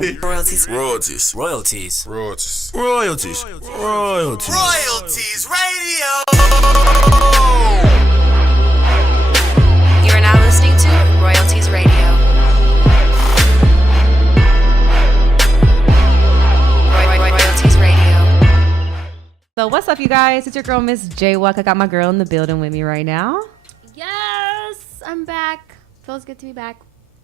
ready? Royalties. Royalties. Royalties. Royalties. Royalties. Royalties. Royalties Radio. You are now listening to Royalties Radio. Royalties Radio. So what's up, you guys? It's your girl, Miss JayWalk. I got my girl in the building with me right now. Yes, I'm back. Feels good to be back.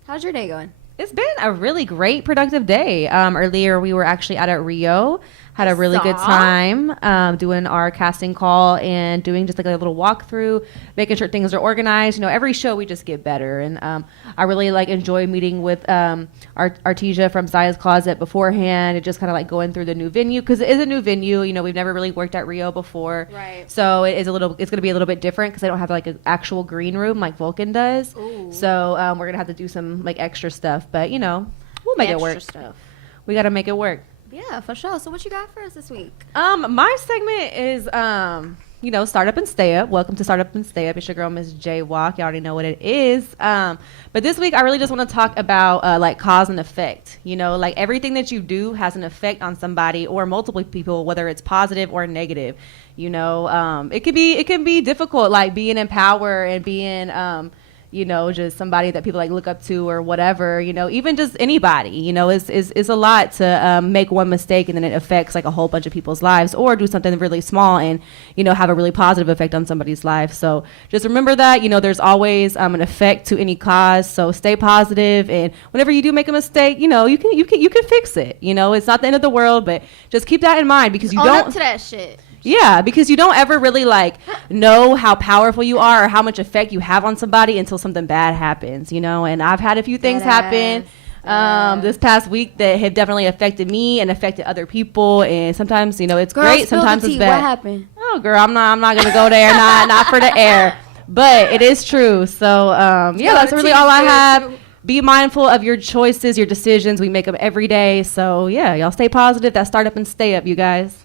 How's your day going? It's been a really great, productive day. Earlier, we were actually out at Rio. Had a really good time doing our casting call and doing just like a little walkthrough, making sure things are organized. You know, every show we just get better. And I really like enjoy meeting with Artesia from Zaya's Closet beforehand and just kind of like going through the new venue because it is a new venue. You know, we've never really worked at Rio before. Right. So it's going to be a little bit different because they don't have like an actual green room like Vulcan does. Ooh. So we're going to have to do some like extra stuff. But, you know, we'll make it work. Stuff. We got to make it work. Yeah, for sure. So what you got for us this week? My segment is, Start Up and Stay Up. Welcome to Start Up and Stay Up. It's your girl, Miss JayWalk. You already know what it is. But this week, I really just want to talk about, like, cause and effect. You know, like, everything that you do has an effect on somebody or multiple people, whether it's positive or negative. You know, it can be difficult, like, being in power and being, just somebody that people like look up to or whatever, even just anybody, it's a lot to make one mistake and then it affects like a whole bunch of people's lives or do something really small and, have a really positive effect on somebody's life. So just remember that, there's always an effect to any cause. So stay positive. And whenever you do make a mistake, you can fix it. It's not the end of the world, but just keep that in mind because you don't up to that shit. Yeah, because you don't ever really like know how powerful you are or how much effect you have on somebody until something bad happens, and I've had a few things happen this past week that have definitely affected me and affected other people, and sometimes it's great, sometimes it's bad. What happened? Oh girl, I'm not gonna go there, not for the air, but it is true. So that's really all I have. Be mindful of your choices, your decisions. We make them every day. So yeah, y'all stay positive. That Start Up and Stay Up, you guys.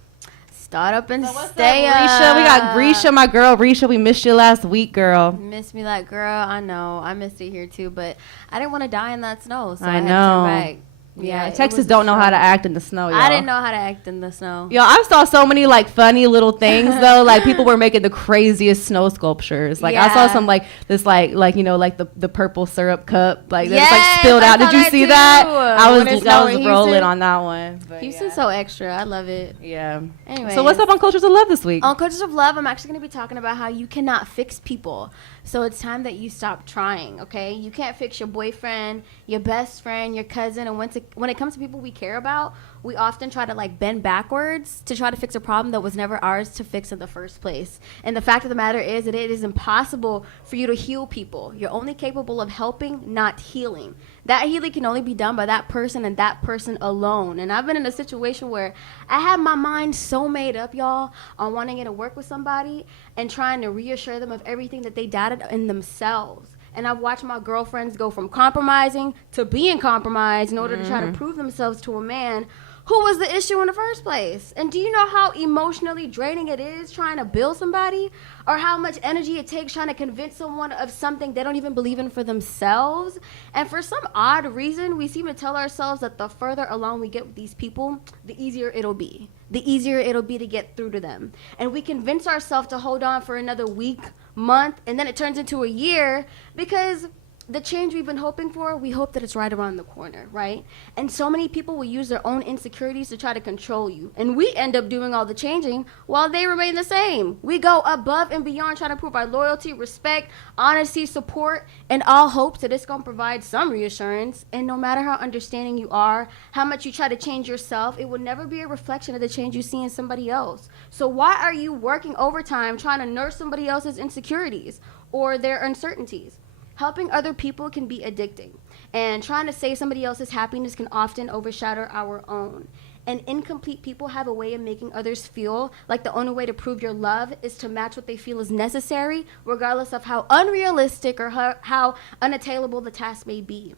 Start up and stay up. Rheisha, we got Rheisha, my girl. Rheisha, we missed you last week, girl. Missed me like, girl. I know. I missed it here, too. But I didn't want to die in that snow, so I had to turn back. Yeah, Texas don't know how to act in the snow, y'all. I didn't know how to act in the snow. Yo, I saw so many, like, funny little things, though. Like, people were making the craziest snow sculptures. Like, I saw some, like, this, the purple syrup cup. Like, that's, like, spilled out. Did you see that? I was rolling on that one. Houston's so extra. I love it. Yeah. Anyway. So what's up on Cultures of Love this week? On Cultures of Love, I'm actually going to be talking about how you cannot fix people. So it's time that you stop trying, okay? You can't fix your boyfriend, your best friend, your cousin. And when it comes to people we care about, we often try to like bend backwards to try to fix a problem that was never ours to fix in the first place. And the fact of the matter is that it is impossible for you to heal people. You're only capable of helping, not healing. That healing can only be done by that person and that person alone. And I've been in a situation where I had my mind so made up, y'all, on wanting to work with somebody and trying to reassure them of everything that they doubted in themselves. And I've watched my girlfriends go from compromising to being compromised in order to try to prove themselves to a man who was the issue in the first place. And do you know how emotionally draining it is trying to build somebody? Or how much energy it takes trying to convince someone of something they don't even believe in for themselves? And for some odd reason, we seem to tell ourselves that the further along we get with these people, the easier it'll be. The easier it'll be to get through to them. And we convince ourselves to hold on for another week, month, and then it turns into a year because the change we've been hoping for, we hope that it's right around the corner, right? And so many people will use their own insecurities to try to control you. And we end up doing all the changing while they remain the same. We go above and beyond trying to prove our loyalty, respect, honesty, support, and all hopes that it's going to provide some reassurance. And no matter how understanding you are, how much you try to change yourself, it will never be a reflection of the change you see in somebody else. So why are you working overtime trying to nurse somebody else's insecurities or their uncertainties? Helping other people can be addicting, and trying to save somebody else's happiness can often overshadow our own. And incomplete people have a way of making others feel like the only way to prove your love is to match what they feel is necessary, regardless of how unrealistic or how unattainable the task may be.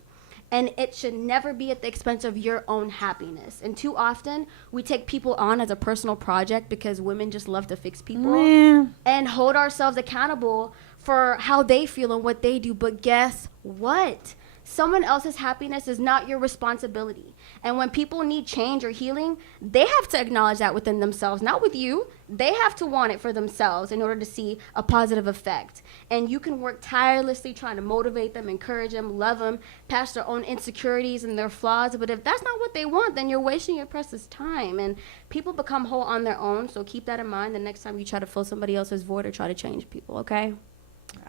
And it should never be at the expense of your own happiness. And too often, we take people on as a personal project because women just love to fix people and hold ourselves accountable for how they feel and what they do. But guess what? someone else's happiness is not your responsibility. And when people need change or healing, they have to acknowledge that within themselves, not with you. They have to want it for themselves in order to see a positive effect. And you can work tirelessly trying to motivate them, encourage them, love them, past their own insecurities and their flaws. But if that's not what they want, then you're wasting your precious time. And people become whole on their own. So keep that in mind the next time you try to fill somebody else's void or try to change people, okay?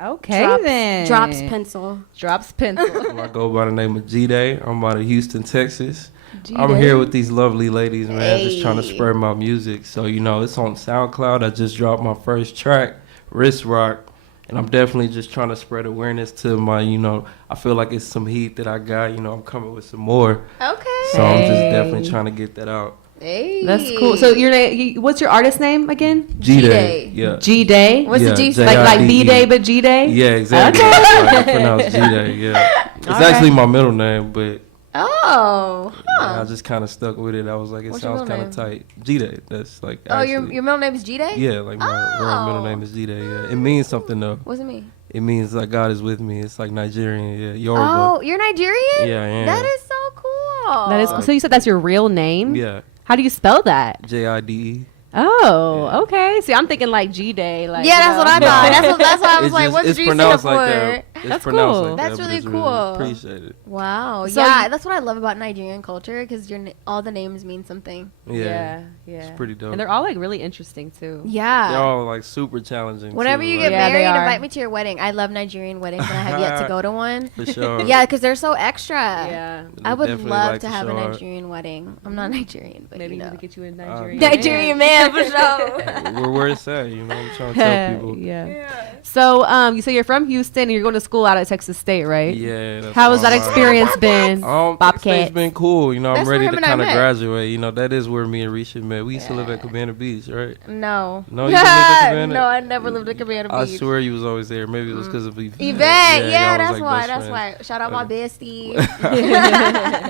Okay, then. Drops pencil. Drops pencil. I go by the name of Jide. I'm out of Houston, Texas. Jide. I'm here with these lovely ladies, man, just trying to Hey. spread my music. So, you know, it's on SoundCloud. I just dropped my first track, Wrist Rock. And I'm definitely just trying to spread awareness to my, you know, I feel like it's some heat that I got. You know, I'm coming with some more. Okay. So I'm just Hey. definitely trying to get that out. Hey. That's cool. So what's your artist name again? Jide. Yeah. G-Day? What's the G Like Jide. B-Day but G-Day? Yeah, exactly. Okay. That's how I pronounce Jide, yeah. It's All actually right. my middle name, but Oh. I just kind of stuck with it. I was like, it What's your sounds middle kind of tight. Jide. That's like Oh, actually, your middle name is Jide? yeah, like my real middle Oh. name is Jide. Yeah, it means something though. What's it mean? It means like God is with me. It's like Nigerian, yeah, Yoruba. Oh, you're Nigerian? Yeah, I am. That is so cool. That is cool. So you said that's your real name? Yeah, How do you spell that? Jide. Oh, Yeah. okay. See, I'm thinking like G-Day. Like, Yeah, you that's know. what I thought. That's why I was It's like, just- what's it's G pronounced stand like for? that. It's That's pronounced cool. like That's that, but really it's cool. Appreciate it. Wow. So yeah, you- that's what I love about Nigerian culture because all the names mean something. Yeah, Yeah. it's pretty dope. And they're all like really interesting too. Yeah. They're all like super challenging. Whenever too, you like, get Yeah, they married, are. invite me to your wedding. I love Nigerian weddings, and I have yet to go to one. for sure. Yeah, because they're so extra. Yeah. I would Definitely love like to have a show up. Nigerian wedding. I'm not Nigerian, but Maybe you you know. need to get you a Nigerian. Nigerian man for sure. We're where it's at, you know. I'm trying to tell people. Yeah. So, you say you're from Houston and you're going to school out at Texas State, right? Yeah. That's How has all that right. experience been? Texas State's been cool. You know, That's I'm ready where to him and I kind of met. graduate. You know, that is where me and Rheisha met. We used to live at Cabana Beach, right? No. No, you didn't live at Cabana? No, I never lived at Cabana I Beach. swear you was always there. Maybe it was because of Yvette. Yvette, yeah, y'all that's was, like, why. best That's friends. why. Shout out my bestie.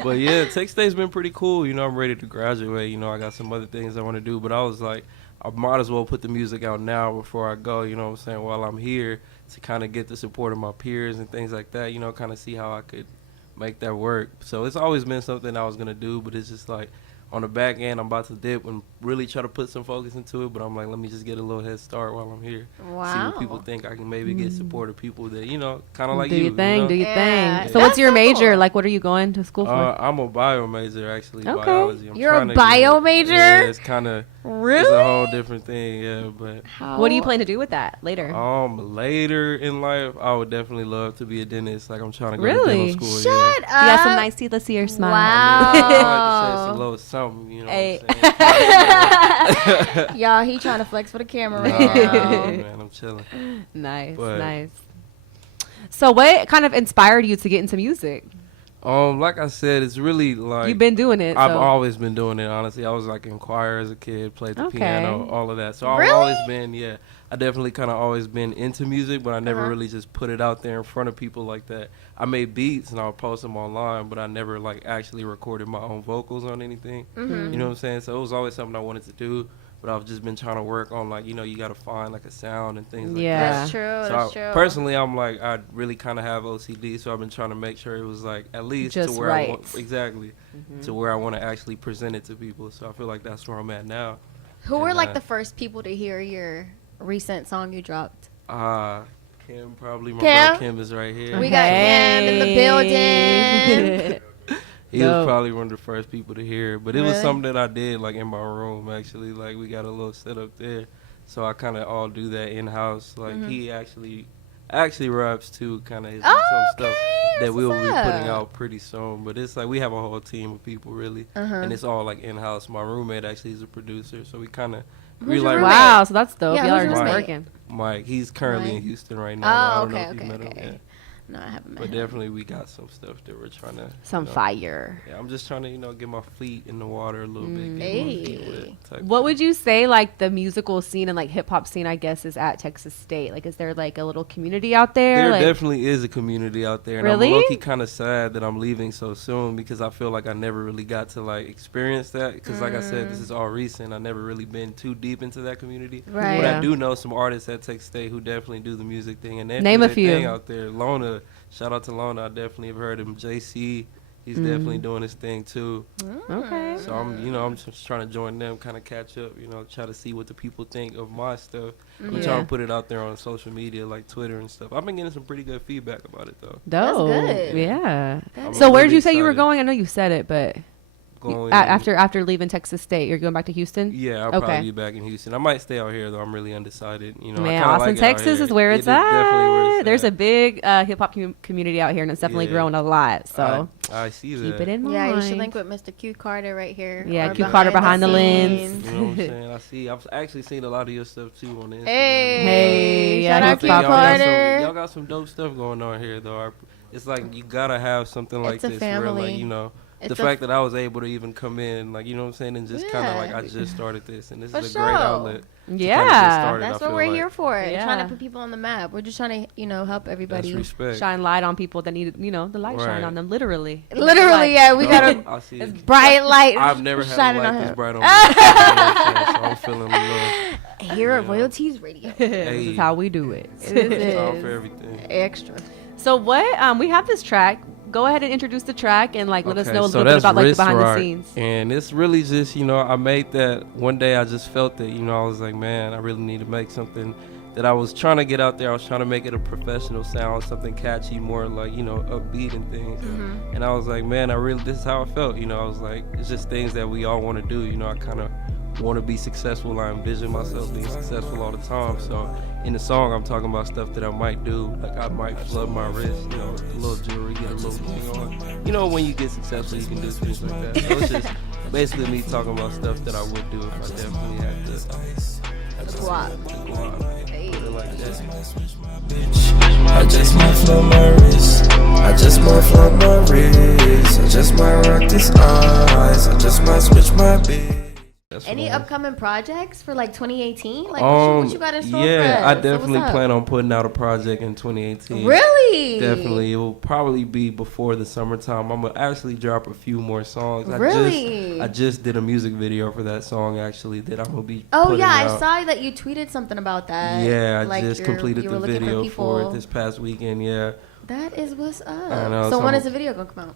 But yeah, Texas State's been pretty cool. You know, I'm ready to graduate. You know, I got some other things I want to do. But I was like, I might as well put the music out now before I go, you know what I'm saying, while I'm here to kind of get the support of my peers and things like that, you know, kind of see how I could make that work. So it's always been something I was going to do, but it's just like on the back end, I'm about to dip and really try to put some focus into it. But I'm like, let me just get a little head start while I'm here. See Wow. what people think. I can maybe get support of people that, you know, kind of like do you. your thing, know? do your Yeah. thing. So what's That's your so major? cool. Like, what are you going to school for? I'm a bio major, actually, Okay. biology. I'm You're a trying to bio get- major? Yeah, it's kind of, Really? it's a whole different thing, yeah, but What do you plan to do with that later? later in life, I would definitely love to be a dentist. Like, I'm trying to go Really? to dental school. Shut yeah. up. You got some nice teeth. Let's see your smile. Wow. I like to say it's a little something, you know Hey. what I'm saying? Y'all, he trying to flex for the camera right Nah, now. man, I'm chilling. Nice, But- nice. So what kind of inspired you to get into music? Like I said, it's really like You've been doing it. I've so. always been doing it, honestly. I was like in choir as a kid, played the Okay. piano, all of that. So Really? I've always been, I definitely kind of always been into music, but I never Uh-huh. really just put it out there in front of people like that. I made beats and I would post them online, but I never like actually recorded my own vocals on anything. Mhm. You know what I'm saying? So it was always something I wanted to do, but I've just been trying to work on like, you know, you got to find like a sound and things like Yeah. that. That's true. So That's I- true. personally, I'm like, I really kind of have OCD, so I've been trying to make sure it was like at least Just to where I right. want, exactly, to where I want to actually present it to people. So I feel like that's where I'm at now. Who were And, like the first people to hear your recent song you dropped? Kim probably. My Kim? bro Kim is right here. We got Kim in the building. He was Dope. probably one of the first people to hear it. But it was Really? something that I did like in my room actually. Like we got a little setup there, so I kind of all do that in house. Like he actually raps too, kind of Oh, some stuff okay. that That's we'll what's be putting up. out pretty soon. But it's like we have a whole team of people really, Uh-huh. and it's all like in house. My roommate actually is a producer, so we kind of Who's your like roommate? Wow, so that's dope. Yeah, Y'all who's are your just roommate? working. Mike. He's currently Mike. in Houston right now. I Oh, don't know okay, if you okay, met him, okay. yeah. No, I haven't met But him. definitely we got some stuff that we're trying to Some you know, fire. Yeah, I'm just trying to, get my feet in the water a little bit. Get my feet Hey. wet type What thing. would you say like the musical scene and like hip hop scene I guess is at Texas State? Like is there like a little community out there? There like, definitely is a community out there, and Really? I'm low-key kind of sad that I'm leaving so soon because I feel like I never really got to like experience that. Because like I said, this is all recent. I never really been too deep into that community. Right. But Yeah. I do know some artists at Texas State who definitely do the music thing, and they Name do a their few. thing out there. Lona But shout out to Lona. I definitely have heard him. JC, he's definitely doing his thing too. Okay. So I'm just trying to join them, kind of catch up, try to see what the people think of my stuff. I'm trying to put it out there on social media like Twitter and stuff. I've been getting some pretty good feedback about it though. Dope. That's good. Yeah. I'm So where did really you say you were excited. going? I know you said it, but Going after leaving Texas State, you're going back to Houston? Yeah, I'll probably be back in Houston. I might stay out here though. I'm really undecided. I Man, kinda Austin, like it out Texas here. is where It it's is definitely where at. it's There's at. a big hip hop community out here, and it's definitely Yeah. growing a lot. So I see that. keep it in mind. Yeah, you should link with Mr. Q Carter right here. Yeah, or Q Carter behind the lens. scenes. You know what I'm saying? I see. I've actually seen a lot of your stuff too on the Instagram. Hey, shout yeah, out he's Q popping. Carter. Y'all got some dope stuff going on here though. It's like you gotta have something like It's a this where like family. the It's a fact that I was able to even come in, like, you know what I'm saying, and just kind of Yeah. like I just started this, and this For is a great sure. outlet. to kinda get Yeah. started, That's I what feel we're like. here for. Yeah. Trying to put people on the map. We're just trying to, help That's everybody. respect. Shine light on people that need, the light shine Right. on them, literally. Literally, yeah, we No, got a I see it. bright light I've never had a shining light on this him. bright on me. You know what I'm saying? So I'm feeling a little Here at Yeah. Royalties Radio. This is how we do it. It time is for everything. extra. So what? We have this track. Go ahead and introduce the track and let us know a so little bit that's about the Wrist behind the Rock. scenes. And it's really just, I made that one day. I just felt that, I was like, man, I really need to make something that I was trying to get out there. I was trying to make it a professional sound, something catchy, more like, upbeat and things. And I was like, man, this is how I felt. I was like, it's just things that we all want to do. I kind of want to be successful. I envision myself being successful all the time. So in the song, I'm talking about stuff that I might do. Like I might flood my wrist, a little jewelry, get a little thing on. When you get successful, you can do things like that. So it's just basically me talking about stuff that I would do if I definitely had to. Guap. Put it like that. I just might flood my wrist. I just might flood my wrist. I just might rock this eyes. I just might switch my bitch. That's what Any I'm- upcoming projects for 2018? What you got in store for us? Yeah, I So definitely what's up? plan on putting out a project in 2018. Really? Definitely. It will probably be before the summertime. I'm going to actually drop a few more songs. Really? I just did a music video for that song, actually, that I'm going to be Oh putting yeah, out. I saw that you tweeted something about that. Yeah, I Like just completed you the were looking video for it people. this past weekend, yeah. That is what's up. I know, So so when I'm- is the video gonna come out?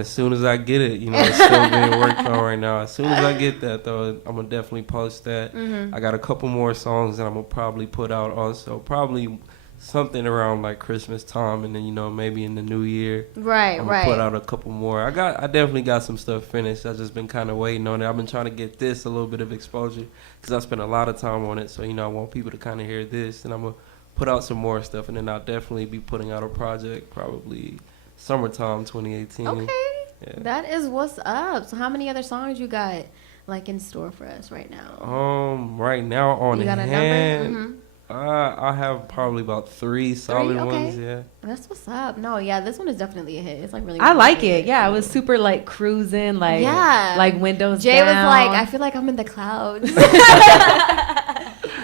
As soon as I get it, it's still being worked on right now. As soon as I get that, though, I'm going to definitely post that. I got a couple more songs that I'm going to probably put out also. Probably something around like Christmas time, and then, maybe in the new year. Right, I'm right. gonna put out a couple more. I definitely got some stuff finished. I just been kind of waiting on it. I've been trying to get this a little bit of exposure because I spent a lot of time on it. So I want people to kind of hear this, and I'm gonna put out some more stuff, and then I'll definitely be putting out a project probably summertime 2018. Okay. Yeah. That is what's up. So how many other songs you got in store for us right now? Right now on You got a hand, number? I have probably about 3 solid Okay. ones. Yeah. That's what's up. No, yeah, this one is definitely a hit. It's really. I really like good. it. Yeah, it was super cruising, Yeah. like windows Jay down. was like, I feel like I'm in the clouds.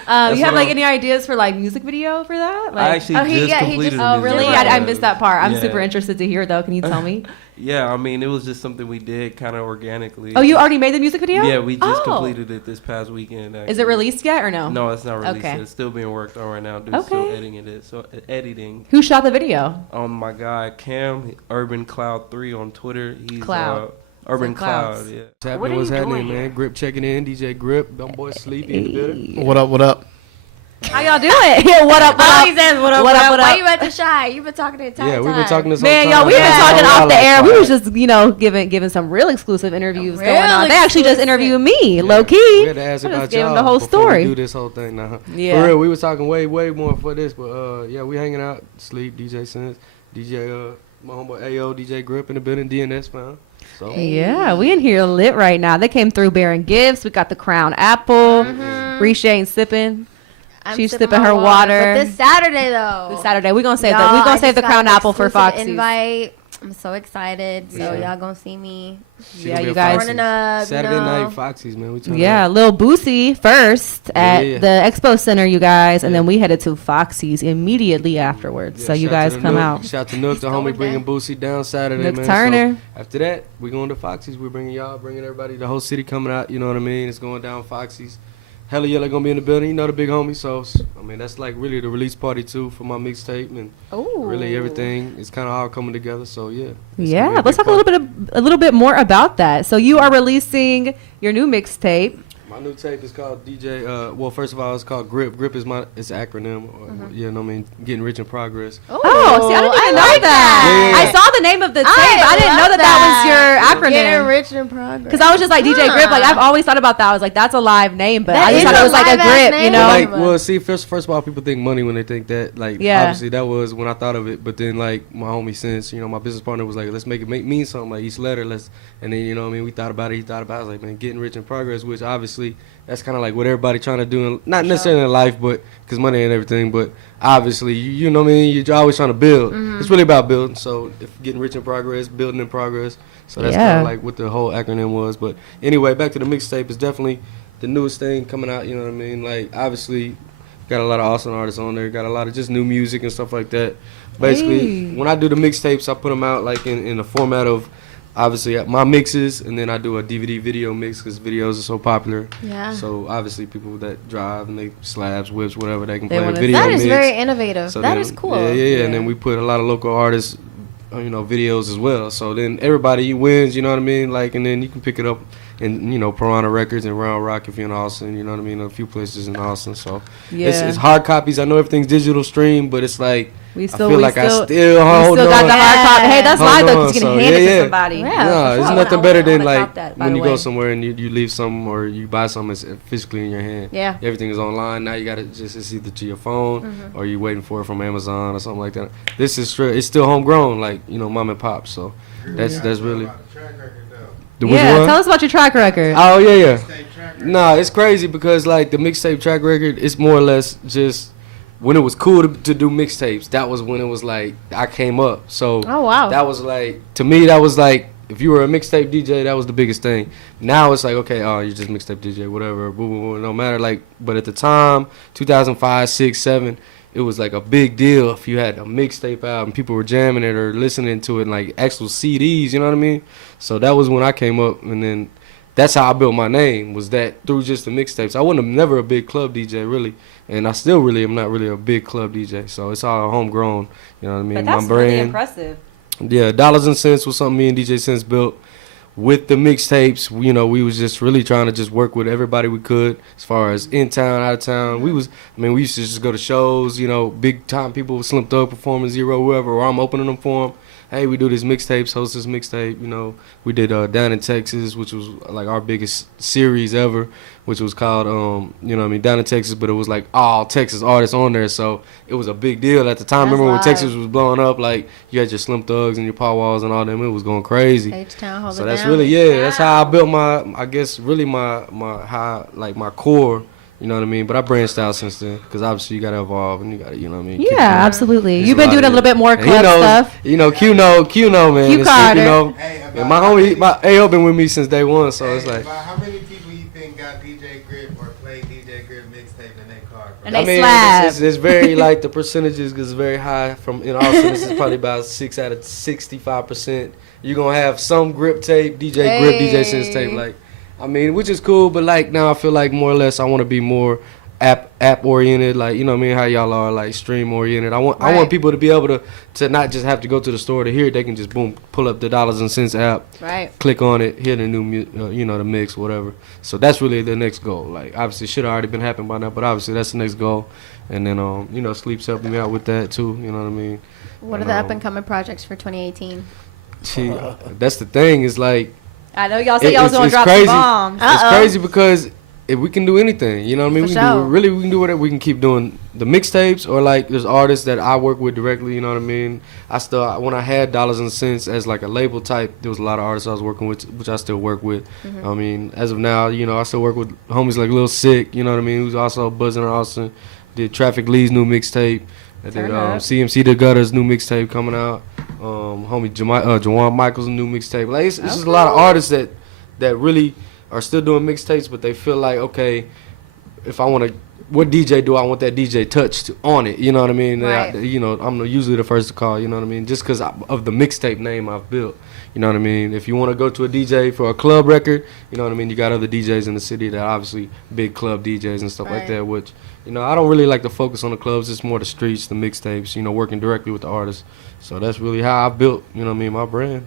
You have what any ideas for music video for that? I actually he just just- completed. oh, a Oh, music really? video. I missed that part. I'm Yeah. super interested to hear though. Can you tell me? Yeah, it was just something we did kind of organically. Oh, you already made the music video? Yeah, we just Oh. completed it this past weekend. Actually. Is it released yet or no? No, it's not released Okay. yet. It's still being worked on right now. Dude's still Okay. editing it. So editing. Who shot the video? My guy Cam, Urban Cloud 3 on Twitter. He's Cloud. Urban It's like clouds. Cloud. Yeah. What's happening? What's happening, man? Grip checking in. DJ Grip. Them boys sleepy in the building. What up? What up? How y'all doing? Yeah, what up? What Oh, up? he says, what up, What what up, up? what Why up? you at the shy? You've been talking the entire Yeah, time. we've been talking this Man, whole y'all, time. we've been Yeah. talking Y'all off the like air. We quiet. was just, giving some real exclusive interviews Real going on. They actually just exclusive. interviewed me, Yeah. low key. We had to ask I just about gave them y'all the whole before story. we do this whole thing now. Yeah. For real, we was talking way more for this, but yeah, we hanging out. Sleep, DJ Sense, DJ my homeboy AO, DJ Grip in the building, DNS fam. So Yeah, we in here lit right now. They came through bearing gifts. We got the Crown Apple. Rheisha ain't sipping. I'm She's sipping sipping my her water. But this Saturday, though. This Saturday, we're gonna save Y'all, that. We're I gonna save just the got Crown an Apple for exclusive Foxy. invite. I'm so excited. So Yeah. y'all gonna see me. she Yeah, gonna be you at guys- Foxy's. Morning up, Saturday you know. night Foxy's, man. We turn Yeah, up. little Boosie first at Yeah. the Expo Center, you guys, and Yeah. then we headed to Foxy's immediately afterwards. Yeah, so you shout guys to the come Nook. out. Shout to Nook, the going homie bringing down. Boosie down Saturday, Nook man. Turner. So after that, we going to Foxy's. We're bringing y'all, bringing everybody. The whole city coming out. You know what I mean? It's going down Foxy's. Hella Yellow gonna be in the building. You know the big homie. So I mean that's like really the release party too for my mixtape and really everything is kind of all coming together. So yeah. Yeah, let's talk a little bit more about that. So you are releasing your new mixtape. My new tape is called DJ. Well, first of all, it's called GRIP. GRIP is it's an acronym. You know what I mean? Getting Rich in Progress. Oh, see, I didn't even know that. Yeah. I saw the name of the tape. I didn't know that was your Getting acronym. Rich in Progress. Because I was just like DJ Grip. Like I've always thought about that. I was like, that's a live name, but That I just is thought a it was like a live-ass grip, name. you know? Like, well, see, first of all, people think money when they think that. Like, Yeah. obviously, that was when I thought of it. But then, like, my homie Sense, you know, my business partner was like, let's make it mean something. Like, each letter, and then, you know what I mean? We thought about it. He thought about it. I was like, man, Getting Rich in Progress, which obviously, that's kind of like what everybody trying to do, not necessarily in life, but because money ain't everything, but obviously, you know what I mean? You're always trying to build. It's really about building. So, if Getting Rich in Progress, building in progress. So, that's kind of like what the whole acronym was. But anyway, back to the mixtape. It's definitely the newest thing coming out, you know what I mean? Like, obviously, got a lot of awesome artists on there. Got a lot of just new music and stuff like that. Basically, when I do the mixtapes, I put them out, like, in the format of, obviously, my mixes, and then I do a DVD video mix because videos are so popular. Yeah. So obviously, people that drive and make slabs, whips, whatever, they can They play a wanna- video That mix. is very innovative. So That then- is cool. Yeah. And then we put a lot of local artists, you know, videos as well. So then everybody wins, you know what I mean? Like, and then you can pick it up in, you know, Piranha Records and Round Rock if you're in Austin, you know what I mean? A few places in Austin. So it's hard copies. I know everything's digital stream, but it's like, I feel like I still hold on. got the hard copy. Hey, that's Hold live though, on, because you so, can hand it yeah. to somebody. Yeah. No, for it's sure. nothing I better wanna than top like that, by when the you go way. somewhere and you leave something or you buy something it's physically in your hand. Yeah. Everything is online. Now you got to it's either to your phone or you waiting for it from Amazon or something like that. This is it's still homegrown, like, you know, mom and pop. So that's really. The which Yeah, one? tell us about your track record. Oh yeah. Nah, it's crazy because like the mixtape track record, it's more or less just when it was cool to do mixtapes. That was when it was like I came up. So Oh, wow. that was like, to me, that was like, if you were a mixtape DJ, that was the biggest thing. Now it's like, okay, oh, you're just mixtape DJ, whatever, boo, boo, boo, no matter. Like, but at the time, 2005, 6, 7, it was like a big deal if you had a mixtape out and people were jamming it or listening to it, and like actual CDs, you know what I mean? So that was when I came up, and then that's how I built my name, was that through just the mixtapes. I wasn't never a big club DJ, really, and I still really am not really a big club DJ. So it's all homegrown, you know what I mean? But that's my brand. really impressive. Yeah, Dollars and Cents was something me and DJ Sense built with the mixtapes. You know, we was just really trying to just work with everybody we could, as far as in town, out of town. We used to just go to shows, you know, big time people, Slim Thug performing, Zero, whoever, or I'm opening them for them. Hey, we do this mixtapes, host this mixtape, you know. We did Down in Texas, which was like our biggest series ever, which was called, you know what I mean, Down in Texas, but it was like all Texas artists on there, so it was a big deal at the time. That's Remember when live. Texas was blowing up, like, you had your Slim Thugs and your Paw Walls and all them, it was going crazy. H-Town, hold So it that's down. really, that's how I built my core, you know what I mean? But I branched out since then, because obviously you got to evolve and you got to, you know what I mean? Yeah, absolutely. There's You've a been lot doing a of little bit more And he club knows, stuff. You know, Q know, man. Q It's, Carter. you know, Hey, and my homie, my AO been with me since day one, so it's like. About how many people you think got DJ Grip or played DJ Grip mixtape in their car? And I they mean, slab. it's very like the percentages is very high. From in Austin, this is probably about 6 out of 65%. You're gonna have some grip tape, DJ Grip, DJ Sense tape. Like, I mean, which is cool, but like now I feel like more or less I want to be more app oriented, like, you know what I mean, how y'all are, like stream oriented. I want people to be able to not just have to go to the store to hear it. They can just boom, pull up the Dollars and Cents app, Right. click on it, hear the new you know, the mix, whatever. So that's really the next goal. Like, obviously should have already been happening by now, but obviously that's the next goal. And then you know, Sleep's helping me out with that too, you know what I mean? What are the up and coming projects for 2018? See, that's the thing, is like, I know y'all said y'all was it's going to drop crazy. some bombs. It's crazy because if we can do anything, you know what I mean? For We can sure. do we can do whatever. We can keep doing the mixtapes, or like there's artists that I work with directly, you know what I mean? When I had Dollars and Cents as like a label type, there was a lot of artists I was working with, which I still work with. I mean, as of now, you know, I still work with homies like Lil Sick, you know what I mean, who's also buzzing in Austin. Did Traffic Lee's new mixtape. I did CMC The Gutter's new mixtape coming out. Homie Jawan Michael's new mixtape. Like, it's just a lot of artists that really are still doing mixtapes, but they feel like, okay, if I want to what DJ do I want that DJ touched on it? You know what I mean? Right. I'm usually the first to call. You know what I mean? Just because of the mixtape name I've built. You know what I mean? If you want to go to a DJ for a club record, you know what I mean? You got other DJs in the city that are obviously big club DJs and stuff like that. Which I don't really like to focus on the clubs. It's more the streets, the mixtapes. Working directly with the artists. So that's really how I built. You know what I mean? My brand.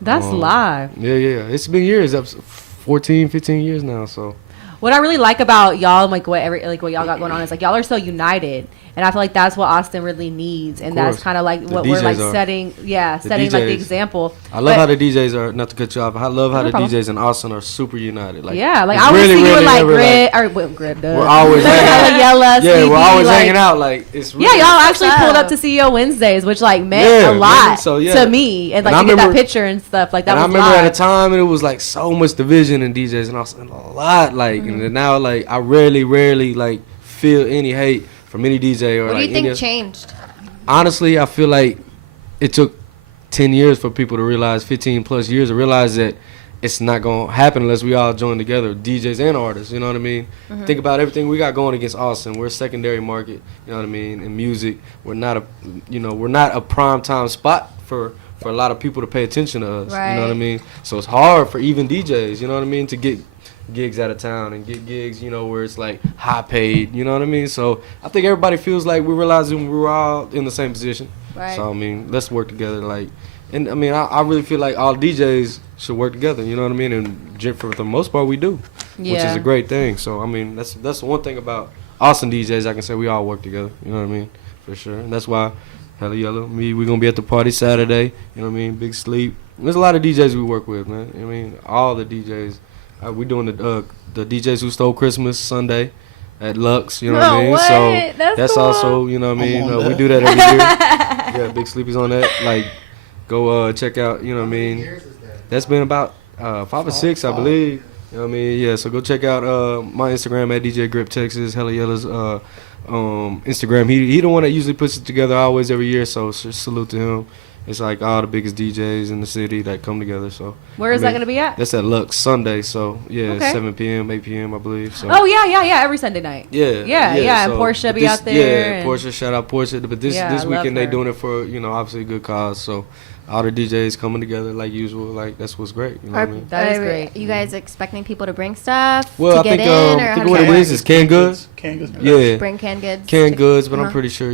That's live. Yeah. It's been years. That's 14, 15 years now. So. What I really like about y'all, like what y'all got going on, is like y'all are so united, and I feel like that's what Austin really needs, and that's kind of like what we're like setting like the example. I love how the DJs are, not to cut you off. I love how the DJs in Austin are super united. Like I always see you with like Grit. We're always we're always hanging out. Like it's really y'all actually pulled up to CEO Wednesdays, which like meant a lot to me, and like to get that picture and stuff like that. I remember at a time, and it was like so much division in DJs in Austin, a lot like. And now, like, I rarely like feel any hate from any DJ or. What like do you think changed? Honestly, I feel like it took 10 years for people to realize, 15 plus years to realize that it's not gonna happen unless we all join together, DJs and artists. You know what I mean? Think about everything we got going against Austin. We're a secondary market. You know what I mean? In music, we're not a prime time spot for a lot of people to pay attention to us. Right. You know what I mean? So it's hard for even DJs. You know what I mean? To get gigs out of town and get gigs, where it's like high paid, you know what I mean? So I think everybody feels like we're realizing we're all in the same position. Right. So I mean, let's work together. And I mean, I really feel like all DJs should work together. You know what I mean? And for the most part, we do, which is a great thing. So I mean, that's the one thing about Austin DJs. I can say we all work together. You know what I mean? For sure. And that's why Hella Yellow, we're gonna be at the party Saturday. You know what I mean? Big Sleep. There's a lot of DJs we work with, man. I mean, all the DJs. We're doing the DJs Who Stole Christmas Sunday at Lux, you know what I mean? So that's cool. Also, you know what I mean? We do that every year. Yeah, Big Sleepy's on that. Like, go check out, you know what I mean? That's been about 5 or 6, I believe. You know what I mean? Yeah, so go check out my Instagram at DJ Grip Texas, Hella Yella's Instagram. He the one that usually puts it together always every year, so salute to him. It's like all the biggest DJs in the city that come together. So where is that going to be at? That's at Lux Sunday. So yeah, 7 p.m., 8 p.m. I believe. So. Oh yeah, every Sunday night. Yeah. So, and Portia be out there. Yeah, Portia, shout out Portia. But this weekend they doing it for obviously a good cause. So all the DJs coming together like usual. Like that's what's great. You know what I mean? That is great. You guys expecting people to bring stuff? Well, to get I think what it is canned goods. Yeah, bring canned goods. Canned goods, but I'm pretty sure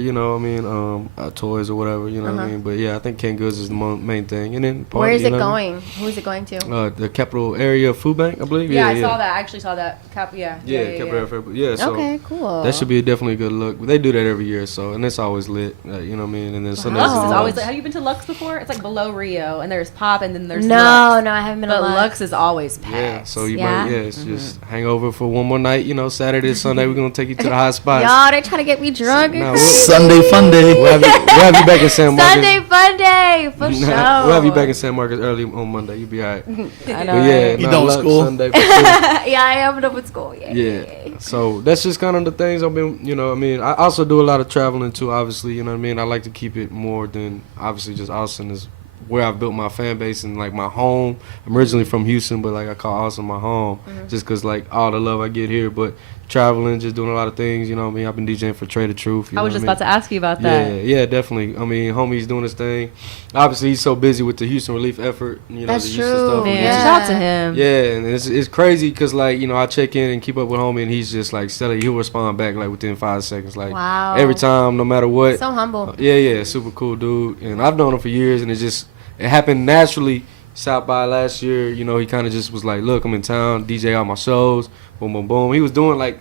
toys or whatever. You know what I mean? But yeah, I think canned goods is the main thing. And then where is it going? Who is it going to? The Capital Area Food Bank, I believe. Yeah, I saw that. I actually saw that. Yeah, so okay, cool. That should be definitely a good look. They do that every year, so and it's always lit. You know what I mean? And then Sundays Lux is always lit. Have you been to Lux before? It's like below Rio, and there's Pop, and then there's Lux. No, I haven't been. But Lux is always packed. Yeah, so you might. Yeah, it's just hang over for one more night. Saturday, Sunday, we're gonna take you to the hot spots. Y'all, they trying to get me drunk. Sunday fun day. We'll have you back in San Marcos. Sunday fun day for sure. We'll have you back in San Marcos early on Monday. You'll be alright. I know. But yeah, you done with school? Sunday for sure. Yeah, I am done with school. Yeah. So that's just kind of the things I've been. I mean, I also do a lot of traveling too. Obviously, you know what I mean. I like to keep it more than obviously just Austin is where I've built my fan base and like my home. I'm originally from Houston, but like I call Austin my home just because like all the love I get here. But traveling, just doing a lot of things, you know what I mean? I've been DJing for Trae The Truth. I was just about to ask you about that. Yeah, definitely. I mean, homie's doing his thing. Obviously, he's so busy with the Houston relief effort. That's the true. Houston stuff. Yeah. Shout out to him. Yeah, and it's crazy because, like, I check in and keep up with homie, and he's just, like, steady. He'll respond back, like, within 5 seconds. Like, wow. Every time, no matter what. So humble. Yeah, super cool dude. And I've known him for years, and it happened naturally. South by last year, he kind of just was like, look, I'm in town, DJ all my shows, boom, boom, boom. We was doing like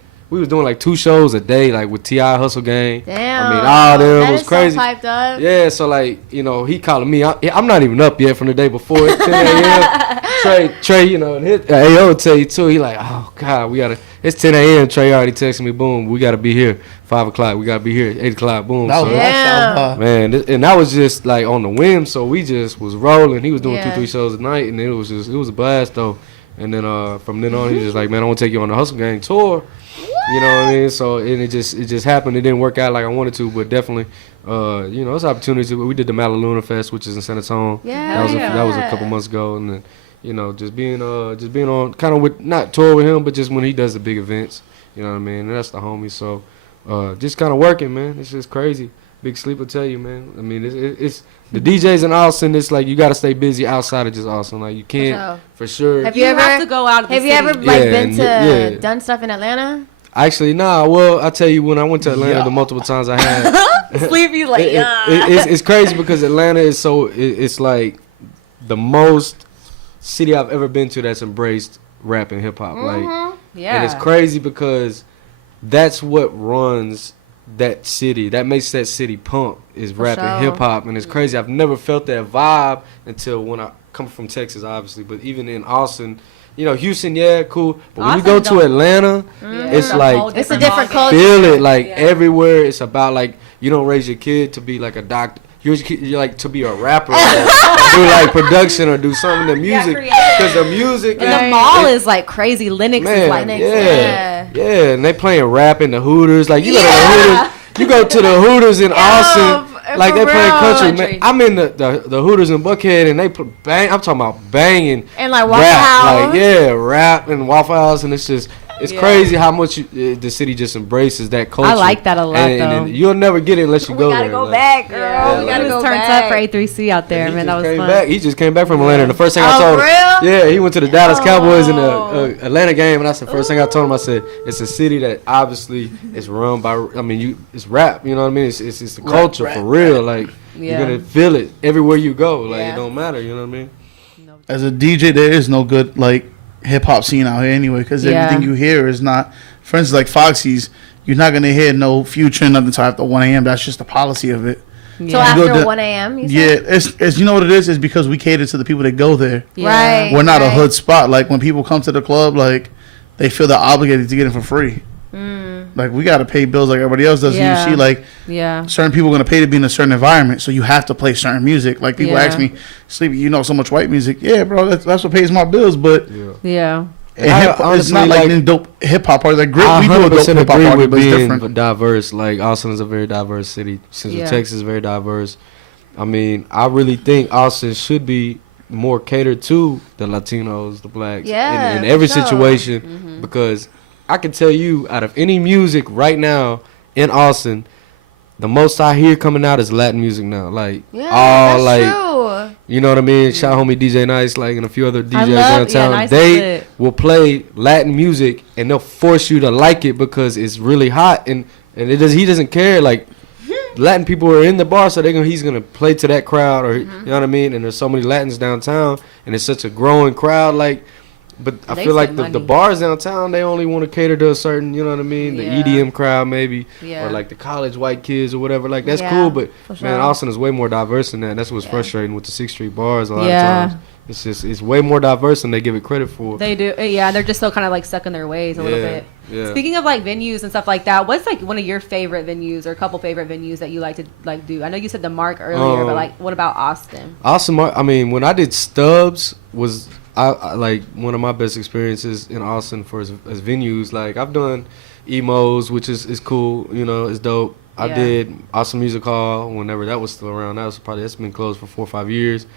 2 shows a day, like with T.I. Hustle Gang. Damn. I mean, all them that was is crazy. So hyped up. Yeah, so like, he calling me. I'm not even up yet from the day before. It's 10 a.m. Trae, and AO will tell you too. He like, oh God, it's 10 a.m. Trae already texting me, boom, we gotta be here. 5 o'clock, we gotta be here. 8 o'clock, boom. Man, and that was just like on the whim. So we just was rolling. He was doing 2-3 shows a night, and it was a blast though. And then from then on, he was just like, man, I want to take you on the Hustle Gang tour. You know what I mean? So and it just happened. It didn't work out like I wanted to, but definitely, it's an opportunity. We did the Malaluna Fest, which is in San Antonio. Yeah, that was a couple months ago, and then just being on kind of with not tour with him, but just when he does the big events. You know what I mean? And that's the homie. So just kind of working, man. It's just crazy. Big Sleep will tell you, man. I mean, it's the DJs in Austin. It's like you got to stay busy outside of just Austin. Like you can't for sure. Have you ever have to go out of the Have you city. ever like Yeah, been to yeah. done stuff in Atlanta? Actually, nah. Well, I tell you, when I went to Atlanta, the multiple times I had, Sleepy like it's crazy because Atlanta is so. It's like the most city I've ever been to that's embraced rap and hip hop. Like, yeah. and it's crazy because that's what runs that city. That makes that city pump is rap and sure. hip hop, and it's crazy. I've never felt that vibe until when I come from Texas, obviously, but even in Austin. You know, Houston, yeah, cool. But when you go to Atlanta, it's like It's a different culture. feel it like everywhere. It's about like you don't raise your kid to be like a doctor. You're like to be a rapper, or do like production or do something in the music because the music. And the mall is like crazy. Linux is like yeah, and they playing rap in the Hooters. Like you go to the Hooters, you go to the Hooters in Austin. Like they playing country. Man, I'm in the Hooters in Buckhead and they bang. I'm talking about banging And like Waffle rap, House. like rap and Waffle House, and it's just crazy how much the city just embraces that culture. I like that a lot, and you'll never get it unless you go there. We gotta go like, back, girl. Yeah, We gotta go turns back. up for A3C out there, he man. just That was came fun. back. He just came back from Atlanta. And the first thing I Oh, told him, for real? he went to the Dallas Cowboys in the Atlanta game, and that's the first thing I told him. I said, it's a city that obviously is run by. I mean, it's rap. You know what I mean? It's the culture for real. Like you're gonna feel it everywhere you go. Like it don't matter. You know what I mean? As a DJ, there is no good like hip hop scene out here anyway, because everything you hear is not. For instance, like Foxy's, you're not gonna hear no Future nothing until after 1 a.m. That's just the policy of it. So after 1 a.m. you said? It's you know what it is? It's because we cater to the people that go there. Right. We're not a hood spot. Like when people come to the club, like they feel they're obligated to get in for free. Like we gotta pay bills like everybody else does. Yeah. You see, like certain people are gonna pay to be in a certain environment, so you have to play certain music. Like people ask me, "Sleepy, you know so much white music?" Yeah, bro, that's what pays my bills. But it's not like in dope hip hop parties. Like Grit, we do a dope hip hop party, with but it's being different. diverse. Like Austin is a very diverse city. Central Texas is very diverse. I mean, I really think Austin should be more catered to the Latinos, the blacks, in every situation, because I can tell you, out of any music right now in Austin, the most I hear coming out is Latin music now. Like all like, true. you know what I mean? Shout homie DJ Nice, like, and a few other DJs downtown. Nice they will play Latin music and they'll force you to like it because it's really hot, and he doesn't care. Like Latin people are in the bar, so he's gonna play to that crowd, or you know what I mean. And there's so many Latins downtown, and it's such a growing crowd. Like, but I feel like the bars downtown, they only want to cater to a certain, you know what I mean, the EDM crowd maybe, or like the college white kids or whatever. Like that's cool, but man, Austin is way more diverse than that. And that's what's frustrating with the 6th Street bars a lot of times. It's way more diverse than they give it credit for. They do, yeah. They're just so kind of like stuck in their ways a little bit. Yeah. Speaking of like venues and stuff like that, what's like one of your favorite venues or a couple favorite venues that you like to like do? I know you said the Mark earlier, but like what about Austin? Austin, I mean, when I did Stubbs was I like one of my best experiences in Austin for as venues. Like I've done Emos, which is cool, you know, it's dope. I did Austin Music Hall whenever that was still around. That's been closed for 4 or 5 years.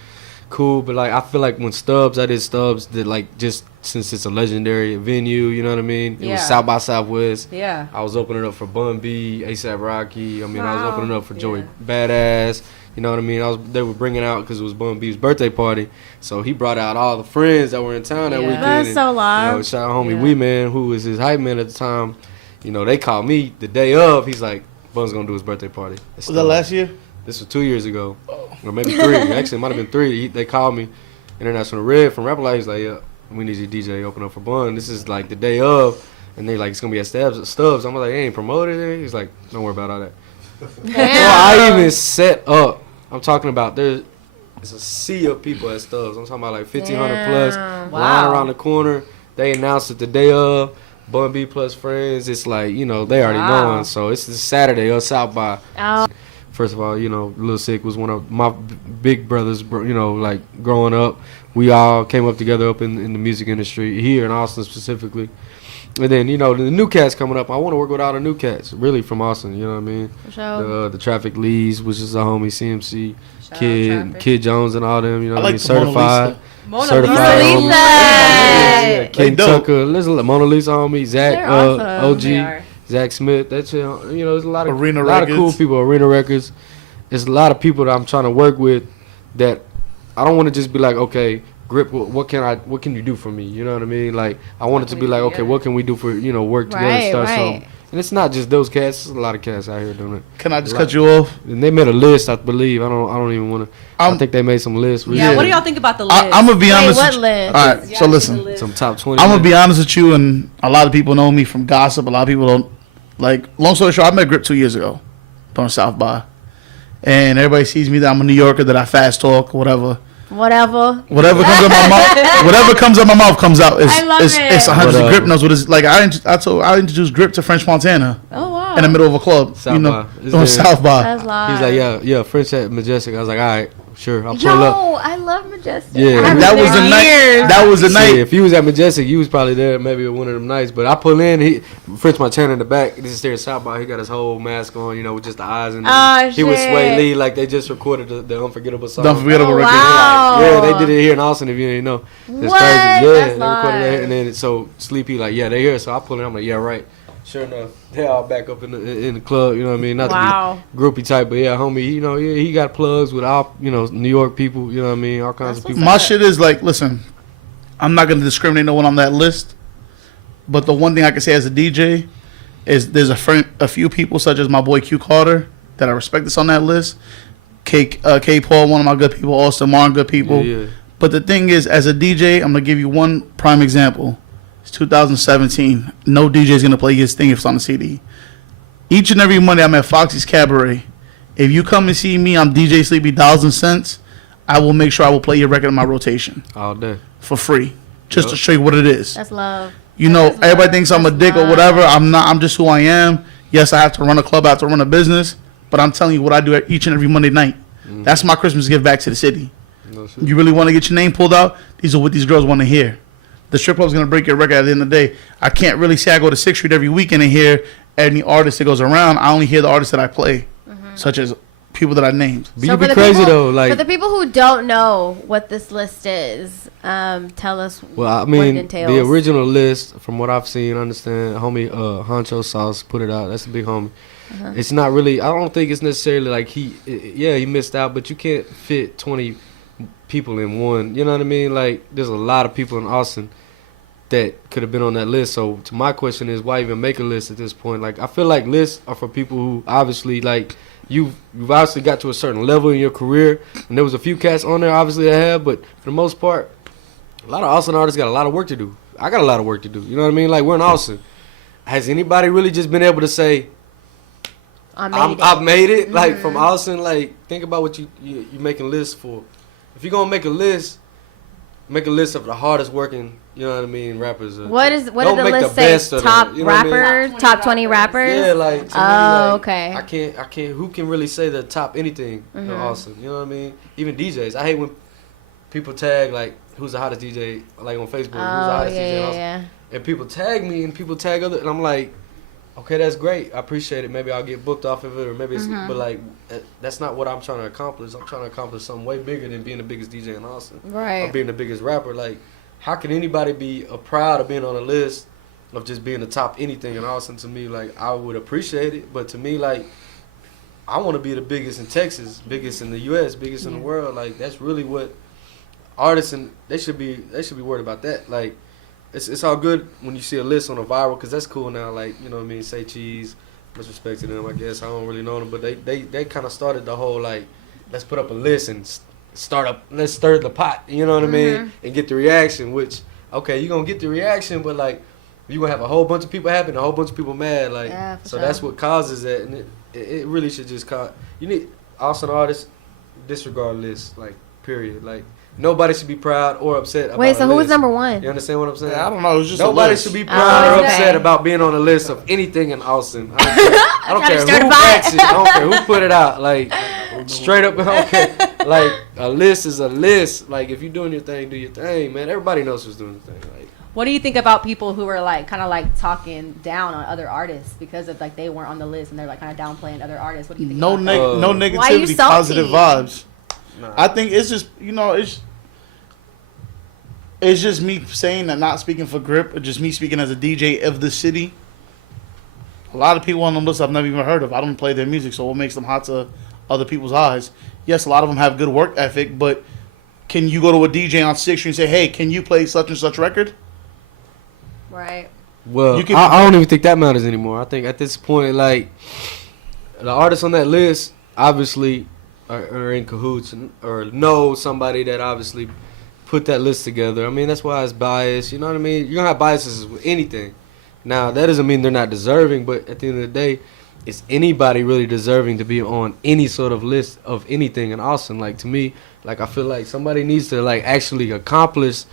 Cool, but like I feel like when I did Stubbs, that like just since it's a legendary venue, you know what I mean? It was South by Southwest. Yeah. I was opening up for Bun B, ASAP Rocky. I mean, I was opening up for Joey Badass. You know what I mean? They were bringing out because it was Bun B's birthday party, so he brought out all the friends that were in town that weekend. That's so live. You know, shout out homie Wee Man, who was his hype man at the time. You know, they called me the day of. He's like, Bun's gonna do his birthday party. Was that last year? This was 2 years ago, or maybe 3. Actually, it might have been 3. They called me, International Red from Rapper Life. He's like, yeah, we need your DJ open up for Bun. This is like the day of, and they like, it's gonna be at Stubbs. I'm like, hey, ain't promoted it. He's like, don't worry about all that. Before I even set up, I'm talking about there's a sea of people at Stubbs. I'm talking about like 1,500 plus, line around the corner. They announced it the day of. Bun B plus friends. It's like, you know, they already knowing. So it's this Saturday or South by. First of all, you know, Lil Sick was one of my big brothers, you know, like growing up. We all came up together up in the music industry here in Austin specifically. And then, you know, the new cats coming up. I want to work with all the new cats, really, from Austin, you know what I mean? For sure. The Traffic Leads, which is a homie, CMC, Kid Jones and all them, you know what I mean? Certified. Certified Lisa. homie. Yeah, King dope. Tucker, listen, Mona Lisa homie, Zach, They're awesome. OG, Zach Smith. That's there's a lot of Arena lot of cool Records. people. Arena Records. There's a lot of people that I'm trying to work with. That I don't want to just be like, okay, Grip, what can you do for me? You know what I mean? Like I want it to be like, okay, what can we do for work together, Right, start right. something. And it's not just those cats. There's a lot of cats out here doing it. Can I just cut you off? And they made a list, I believe. I don't even want to. I think they made some lists. Yeah, what do y'all think about the list? I'm gonna be honest. what with you. list? All right, so listen. Some top 20. I'm gonna be honest with you, and a lot of people know me from gossip. A lot of people don't. Like, long story short, I met Grip 2 years ago during South by, and everybody sees me that I'm a New Yorker, that I fast talk, whatever. Whatever. Whatever comes out my mouth, whatever comes out my mouth comes out. I love It's it. 100. Grip knows what it's like. I introduced Grip to French Montana Oh wow. in the middle of a club, South by. It's doing there. South by. That's live. He's like, yeah, French at Majestic. I was like, all right, sure, I'll pull Yo, up. I love Majestic. Yeah. I And haven't That been was the there in night. years. That was the See, night. if he was at Majestic, he was probably there maybe one of them nights. But I pull in, French Montana in the back. This is there at South by. He got his whole mask on, with just the eyes and Oh, he was Sway shit. Lee like they just recorded the Unforgettable song. Don't forget about Oh, record. wow. Yeah, they did it here in Austin. If you didn't know, it's What? crazy. Yeah, That's they recorded live. it, and then so Sleepy like, yeah, they here. So I pull in. I'm like, yeah, right. Sure enough, they all back up in the club. You know what I mean? Not Wow. to be groupie type, but yeah, homie. He got plugs with all New York people. You know what I mean? All kinds of people. My shit is like, listen, I'm not gonna discriminate no one on that list, but the one thing I can say as a DJ is there's a few people such as my boy Q Carter that I respect that's on that list. K Paul, one of my good people. Austin Martin, good people. Yeah. But the thing is, as a DJ, I'm gonna give you one prime example. It's 2017. No DJ is gonna play his thing if it's on the CD. Each and every Monday, I'm at Foxy's Cabaret. If you come and see me, I'm DJ Sleepy Dollars and Cents. I will make sure I will play your record in my rotation All day. for free, just to show you what it is. That's love. Everybody thinks I'm a dick or whatever. I'm not. I'm just who I am. Yes, I have to run a club. I have to run a business. But I'm telling you what I do each and every Monday night. That's my Christmas gift back to the city. No shit. You really want to get your name pulled out? These are what these girls want to hear. The strip club's going to break your record at the end of the day. I can't really say I go to 6th Street every weekend and hear any artist that goes around. I only hear the artists that I play, such as people that I named. But you be crazy though, like for the people who don't know what this list is, tell us. well, I what mean, it entails. the original list, from what I've seen, understand, homie, Honcho Sauce put it out. That's a big homie. It's not really. I don't think it's necessarily like he missed out, but you can't fit 20 people in one. You know what I mean? Like, there's a lot of people in Austin that could have been on that list. So, to my question is, why even make a list at this point? Like, I feel like lists are for people who obviously like. You've obviously got to a certain level in your career, and there was a few cats on there obviously that have, but for the most part, a lot of Austin artists got a lot of work to do. I got a lot of work to do. You know what I mean? Like, we're in Austin. Has anybody really just been able to say, I've made it? Like, from Austin, like, think about what you're making lists for. If you're gonna make a list of the hardest working, you know what I mean, rappers. What did the don't make list the say? best of Top them, you know what I mean? rappers, top 20 rappers. Yeah, like, to me, Oh, like, okay. I can't. Who can really say the top anything in Austin? You know what I mean? Even DJs. I hate when people tag like, who's the hottest DJ, like on Facebook. Who's the hottest DJ in Austin? Yeah. And people tag me and people tag other, and I'm like, okay, that's great. I appreciate it. Maybe I'll get booked off of it, or maybe it's, but like, that's not what I'm trying to accomplish. I'm trying to accomplish something way bigger than being the biggest DJ in Austin, Right. or being the biggest rapper. Like, how can anybody be proud of being on a list of just being the top anything in Austin? To me, like, I would appreciate it, but to me, like, I want to be the biggest in Texas, biggest in the U.S., biggest in the world. Like, that's really what artists, and they should be worried about that. Like, it's all good when you see a list on a viral, because that's cool now. Like, you know what I mean? Say Cheese, much respect to them, I guess. I don't really know them, but they kind of started the whole, like, let's put up a list and let's stir the pot, you know what I mean? And get the reaction, which, okay, you're going to get the reaction, but, like, you're going to have a whole bunch of people happy and a whole bunch of people mad. Like, Yeah, for so sure. that's what causes that, and it really should just cause, you need Austin artists, disregard lists, like, period. Like, nobody should be proud or upset about Wait, so a who was list. number one? You understand what I'm saying? Yeah, I don't know. It was just Nobody a list. should be proud or okay. upset about being on a list of anything in Austin. I don't care trying to who stir the pot. backs it. I don't care who put it out. Like, straight up, I don't care. Like, a list is a list. Like, if you're doing your thing, do your thing, man. Everybody knows who's doing the thing. Like, What do you think about people who are like kind of like talking down on other artists because of like they weren't on the list and they're like kind of downplaying other artists? What do you think? No, about that? no Why you negativity, salty? positive vibes. nah. I think it's just, it's It's just me saying that, not speaking for Grip, but just me speaking as a DJ of the city. A lot of people on the list I've never even heard of. I don't play their music, so what makes them hot to other people's eyes? Yes, a lot of them have good work ethic, but can you go to a DJ on 6th Street and say, hey, can you play such and such record? Right. Well, I don't even think that matters anymore. I think at this point, like, the artists on that list obviously are in cahoots or know somebody that obviously put that list together. I mean, that's why it's biased. You know what I mean? You're going to have biases with anything. Now, that doesn't mean they're not deserving, but at the end of the day, is anybody really deserving to be on any sort of list of anything in Austin? Like, to me, like, I feel like somebody needs to, like, actually accomplish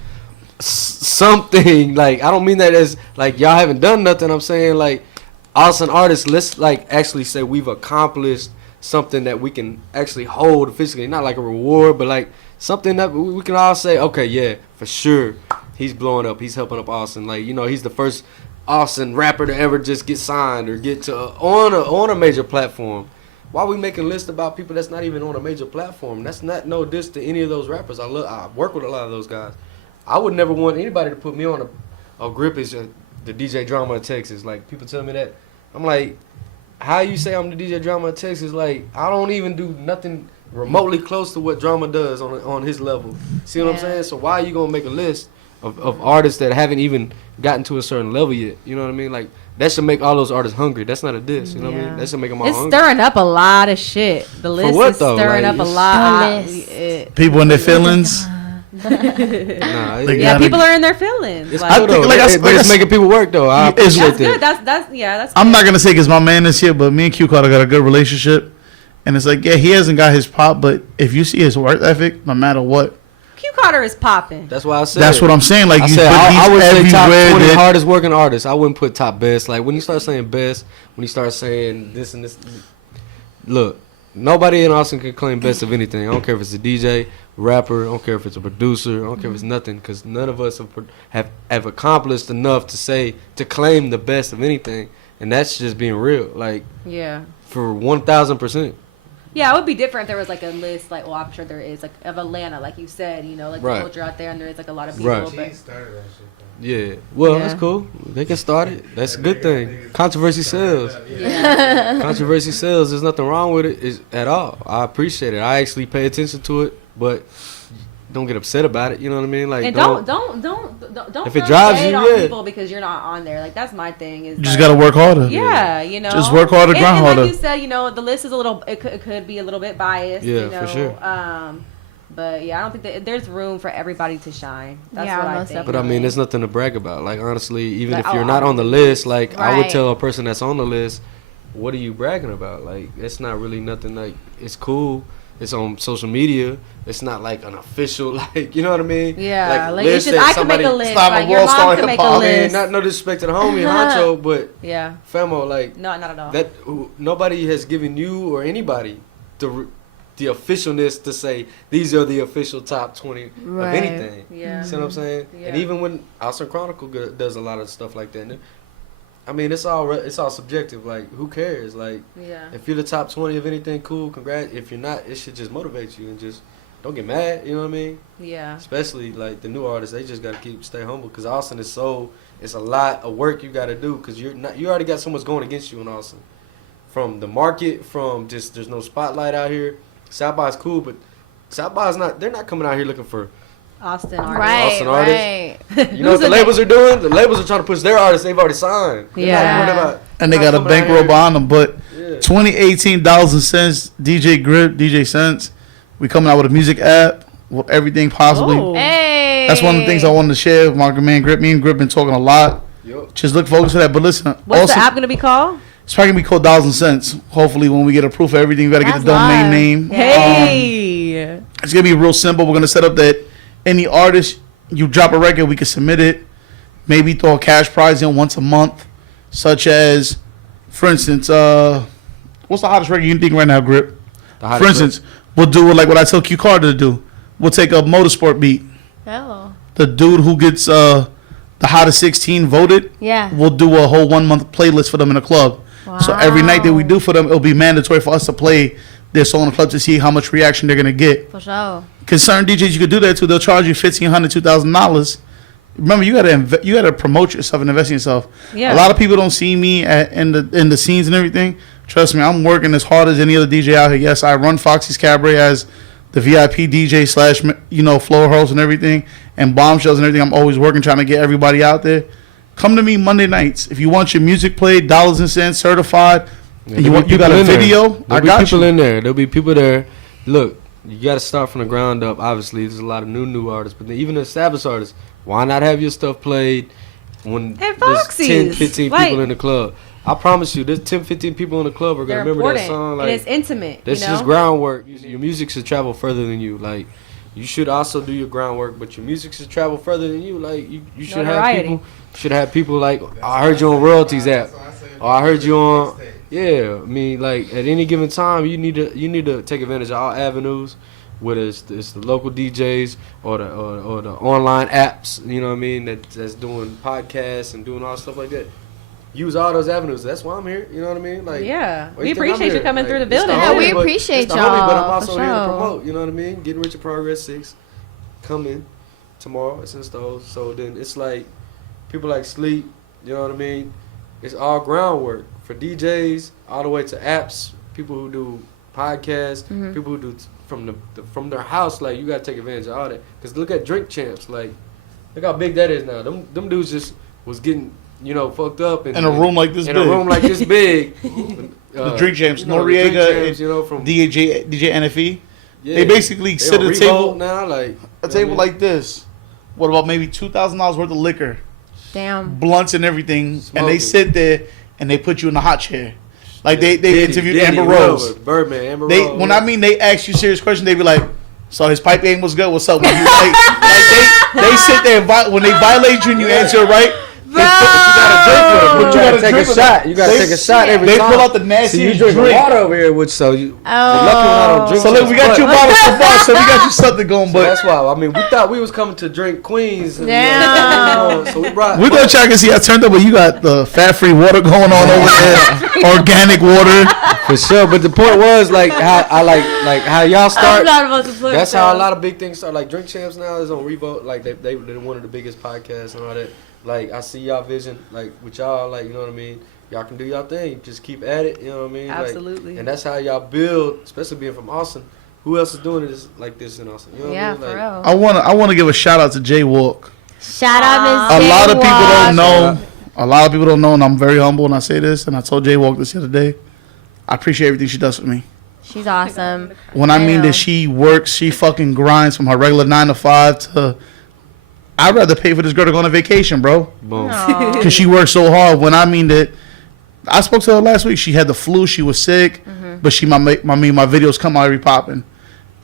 something. Like, I don't mean that as, like, y'all haven't done nothing. I'm saying, like, Austin artists, let's, like, actually say we've accomplished something that we can actually hold physically. Not like a reward, but, like, something that we can all say, okay, yeah, for sure, he's blowing up. He's helping up Austin. Like, you know, he's the first Austin rapper to ever just get signed or get to on a major platform. Why are we making lists about people that's not even on a major platform? That's not no diss to any of those rappers. I work with a lot of those guys. I would never want anybody to put me on a Grip is the DJ Drama of Texas. Like, people tell me that. I'm like, how you say I'm the DJ Drama of Texas? Like, I don't even do nothing remotely close to what Drama does on his level. See what I'm saying? So why are you gonna make a list of artists that haven't even gotten to a certain level yet? You know what I mean? Like, that should make all those artists hungry. That's not a diss. You know what I mean? That should make them all hungry. It's stirring up a lot of shit. The list what, is though? stirring Like, up a lot. People in their feelings. Yeah, people are in their feelings. It's Like, cool, though. But it's making people work, though. I appreciate that's good. That's good. I'm not going to say because my man is here, but me and Q Carter got a good relationship. And it's like, yeah, he hasn't got his pop, but if you see his work ethic, no matter what. Q Carter is popping. That's why I said. That's what I'm saying. Like, I would say top 20 hardest working artists. I wouldn't put top best. Like, when you start saying best, when you start saying this and this, look, nobody in Austin can claim best of anything. I don't care if it's a DJ, rapper. I don't care if it's a producer. I don't care if it's nothing, because none of us have accomplished enough to claim the best of anything, and that's just being real. Like, yeah, for 1,000%. Yeah, it would be different if there was like a list, like, well, I'm sure there is, like, of Atlanta, like you said, you know, like the culture out there, and there is like a lot of people. Right. But Started that shit, yeah, well, that's cool. They can start it. That's a good thing. Controversy sells. Yeah. Controversy sells. There's nothing wrong with it at all. I appreciate it. I actually pay attention to it, but don't get upset about it. You know what I mean? Like, and don't if it drives you, on people because you're not on there. Like, that's my thing. Is you just gotta work harder. Yeah, you know, just work harder, grind harder. Like you said, you know, the list is a little. It could be a little bit biased. Yeah, you know? for sure. But yeah, I don't think there's room for everybody to shine. That's what I think. But I mean, there's nothing to brag about. Like, honestly, even Like, if you're not on the list, like, I would Right. tell a person that's on the list, what are you bragging about? Like, it's not really nothing. Like, it's cool. It's on social media. It's not like an official, like, you know what I mean? Yeah, like list it's just, that I can make a list. It's not Like, a your world mom star can make a hip-hop. I mean, list. no disrespect to the homie Honcho, but Yeah. Famo, like, No, not at all. that nobody has given you or anybody the officialness to say these are the official top 20 of Right. anything. Yeah. See what I'm saying? Yeah. And even when Austin Chronicle does a lot of stuff like that, I mean, it's all subjective. Like, who cares? Like, Yeah. if you're the top 20 of anything, cool, congrats. If you're not, it should just motivate you and just don't get mad. You know what I mean? Yeah. Especially like the new artists, they just gotta stay humble, because Austin is it's a lot of work you gotta do, because you already got so much going against you in Austin, from the market, from just there's no spotlight out here. South by is cool, but South by is not. They're not coming out here looking for Austin artists. Right, Austin right. You know what the labels are doing? The labels are trying to push their artists they've already signed. They're Yeah. not worried about, And they got a bankroll behind them. But yeah. 2018 dollars and cents, DJ Grip, DJ Sense, we coming out with a music app with everything possibly. Oh. Hey. That's one of the things I wanted to share with my man Grip. Me and Grip been talking a lot. Yup. Just look forward to that. But listen, What's also, the app gonna be called? it's probably gonna be called Dollars and Cents. Hopefully, when we get approved for everything, we gotta get That's the domain live. name. Hey. It's gonna be real simple. We're gonna set up that any artist you drop a record, we can submit it. Maybe throw a cash prize in once a month, such as, for instance, what's the hottest record you think right now, Grip? For instance, we'll do like what I tell Q Carter to do. We'll take a motorsport beat. Oh. The dude who gets the hottest 16 voted, Yeah. we'll do a whole 1 month playlist for them in the club. So every night that we do for them, it'll be mandatory for us to play their song in the club to see how much reaction they're gonna get. For sure. Because certain DJs you could do that to, they'll charge you $1,500, $2,000. Remember, you gotta promote yourself and invest in yourself. Yeah. A lot of people don't see me in the scenes and everything. Trust me, I'm working as hard as any other DJ out here. Yes, I run Foxy's Cabaret as the VIP DJ / floor host and everything, and bombshells and everything. I'm always working, trying to get everybody out there. Come to me Monday nights if you want your music played, dollars and cents, certified. Yeah, you got a video. I got people in there. There'll be people there. Look, you got to start from the ground up. Obviously, there's a lot of new artists, but even the established artists, why not have your stuff played when there's 10, 15 people in the club? I promise you, there's 10, 15 people in the club are going to remember that song. Like, and it's intimate. This is groundwork. Your music should travel further than you. Like, you should also do your groundwork, but your music should travel further than you. Like, you should have people like, I heard you on Royalties app. Or I heard you on, I mean, like, at any given time, you need to take advantage of all avenues, whether it's the local DJs or the online apps, you know what I mean, that's doing podcasts and doing all stuff like that. Use all those avenues. That's why I'm here. You know what I mean? Like, yeah, we appreciate you coming through the building. We appreciate y'all. But I'm also here to promote. You know what I mean? Gettin Rich In Progress 6 coming tomorrow. It's installed. So then it's like people like Sleep. You know what I mean? It's all groundwork for DJs all the way to apps. People who do podcasts. People who do from their house. Like, you gotta take advantage of all that. Cause look at Drink Champs. Like, look how big that is now. Them dudes just was getting, fucked up in a room like this big. In a room like this big. The Drink Champs, Noriega, and DJ NFE. Yeah. They basically sit at a table now, like a table like this. What about maybe $2,000 worth of liquor? Damn. Blunts and everything, and they sit there and they put you in the hot chair. Like they interviewed Amber Rose, Birdman, Amber Rose. When I mean they ask you serious questions, they be like, "So his pipe game was good. What's up?" They sit there and when they violate you and you answer right. But you gotta drink with them. But you gotta take a shot. You gotta take a shot every time. They pull out the nastiest you drink water over here, which so you. Lucky when I don't drink. So look, we got you a bottle so far, so we got you something going. But that's why. I mean, we thought we was coming to drink Queens. And, so we brought. We're gonna check and see. I turned up, but you got the fat-free water going on over there, organic water. For sure, but the point was like how how y'all start. That's how a lot of big things start. Like Drink Champs now is on Revolt. Like they're one of the biggest podcasts and all that. Like, I see y'all vision, like, with y'all, like, you know what I mean? Y'all can do y'all thing. Just keep at it, you know what I mean? Absolutely. Like, and that's how y'all build, especially being from Austin. Who else is doing this like this in Austin? You know what I mean? For real. I want to give a shout out to JayWalk. Shout out, Miss JayWalk. A lot of people don't know. A lot of people don't know, and I'm very humble when I say this, and I told JayWalk this the other day. I appreciate everything she does for me. She's awesome. When I mean that she works, she fucking grinds from her regular 9 to 5 to... I'd rather pay for this girl to go on a vacation, bro. Boom. Because she works so hard. When I mean that, I spoke to her last week. She had the flu. She was sick. But my videos come out every popping.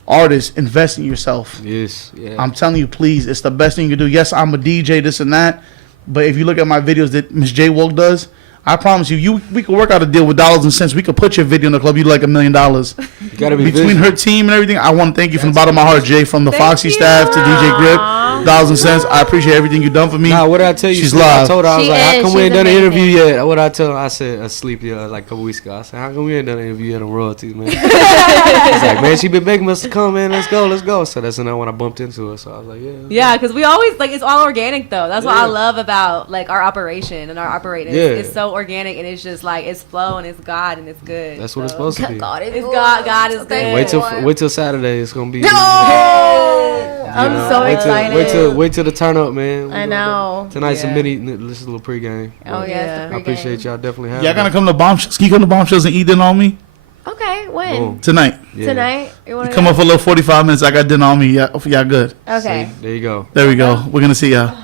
Artists, invest in yourself. Yes. Yeah. I'm telling you, please. It's the best thing you can do. Yes, I'm a DJ, this and that. But if you look at my videos that Miss JayWalk does, I promise you, we could work out a deal with dollars and cents. We could put your video in the club. You'd like $1 million. You gotta be between her team and everything. I want to thank you from the bottom of my heart, Jay, from the Foxy staff to DJ Grip. Dollars and cents. I appreciate everything you've done for me. Nah, what did I tell you? She's live. I told her, I was like, how come we ain't done an interview yet? What did I tell her? I said, asleep like a couple weeks ago. I said, how come we ain't done an interview yet on Royalties, man? She's like, man, she been begging us to come, man. Let's go. So that's when I bumped into her. So I was like, yeah. Yeah, because we always, like, it's all organic, though. That's what I love about, like, our operation and our operating. It's so organic, and it's just, like, it's flow, and it's God, and it's good. That's what it's supposed to be. God is good. Wait till Saturday. It's going to be. No! I'm so excited. Wait till the turn up, man. I know. Tonight's a mini. This is a little pregame. Oh yeah, I appreciate y'all. Definitely have. Y'all gonna come to Bombshells? Can you come to Bombshells and eat dinner on me? Okay, when? Boom. Tonight. Yeah. Tonight. You come up for a little 45 minutes. I got dinner on me. Y'all good? Okay. See, there you go. There we go. We're gonna see y'all.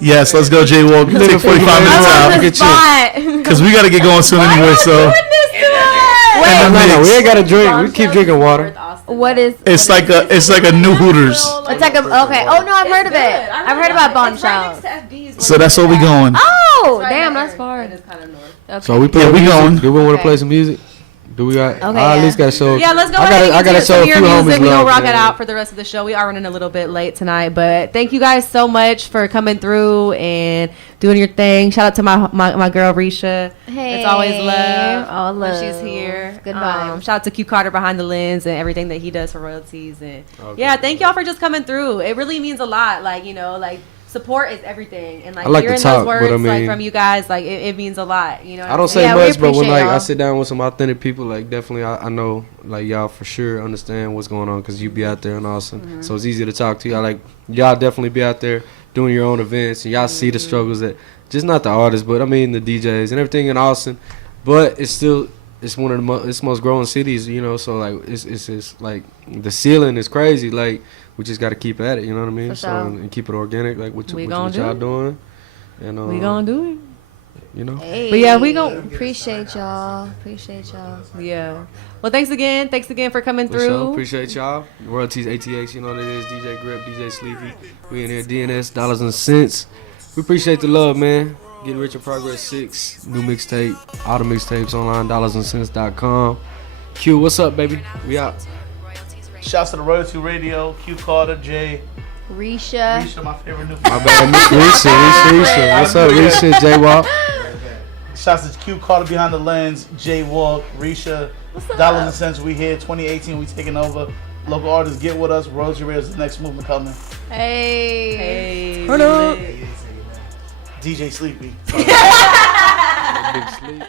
Yes, let's go, JayWalk. Take 45 minutes out. Because we gotta get going soon anyway. So. No, we ain't gotta drink. We keep drinking water. What is? It's like a new Hooters. It's like okay. Oh no, I've heard of it. I've heard about Bombshells. So that's where we going. Oh, damn, that's far. Okay. So we going. Do we want to play some music? Do we got? Okay, I at yeah. least got to show. Yeah, let's go I ahead gotta and show get a some few of your homies music. We love, gonna rock it man. out for the rest of the show. We are running a little bit late tonight, but thank you guys so much for coming through and doing your thing. Shout out to my girl Rheisha. Hey, It's always love. all when love. she's here. Good vibes. Shout out to Q Carter behind the lens and everything that he does for royalties. And Okay. yeah, thank y'all for just coming through. It really means a lot. Like, you know, like support is everything. And like, I like to hearing talk, those but words I mean- like from you guys, like it means a lot. You know, I don't say Yeah, we much, but when appreciate like I y'all. sit down with some authentic people, like definitely I know like y'all for sure understand what's going on because you be out there in Austin, so it's easy to talk to you. I like y'all definitely be out there doing your own events and y'all see the struggles that just not the artists, but I mean the DJs and everything in Austin. But it's still it's one of the most growing cities, you know. So like it's like the ceiling is crazy. Like we just got to keep at it, you know what I mean? For So sure. and keep it organic, like what We gonna y'all do it. doing, and we gonna do it. you know. Hey, But yeah, we gon' appreciate y'all. Yeah. Well, thanks again. Thanks again for coming For sure. through. Appreciate y'all. Royalties, ATX, you know what it is. DJ Grip, DJ Sleepy. We in here, DNS, Dollars and Cents. We appreciate the love, man. Getting Rich in Progress 6, new mixtape, all the mixtapes online, dollarsandscents.com. Q, what's up, baby? We out. Shouts to the Royalty Radio, Q Carter, Jay, Rheisha. Rheisha, my favorite new. My bad, Miss Rheisha. What's up, Rheisha? JayWalk. Shouts to Q Carter behind the lens, JayWalk, Rheisha, Dollars and Cents. We here, 2018. We taking over. Local artists, get with us. Royalty Radio is the next movement coming. Hey. Turn up. DJ Sleepy. Big Sleep.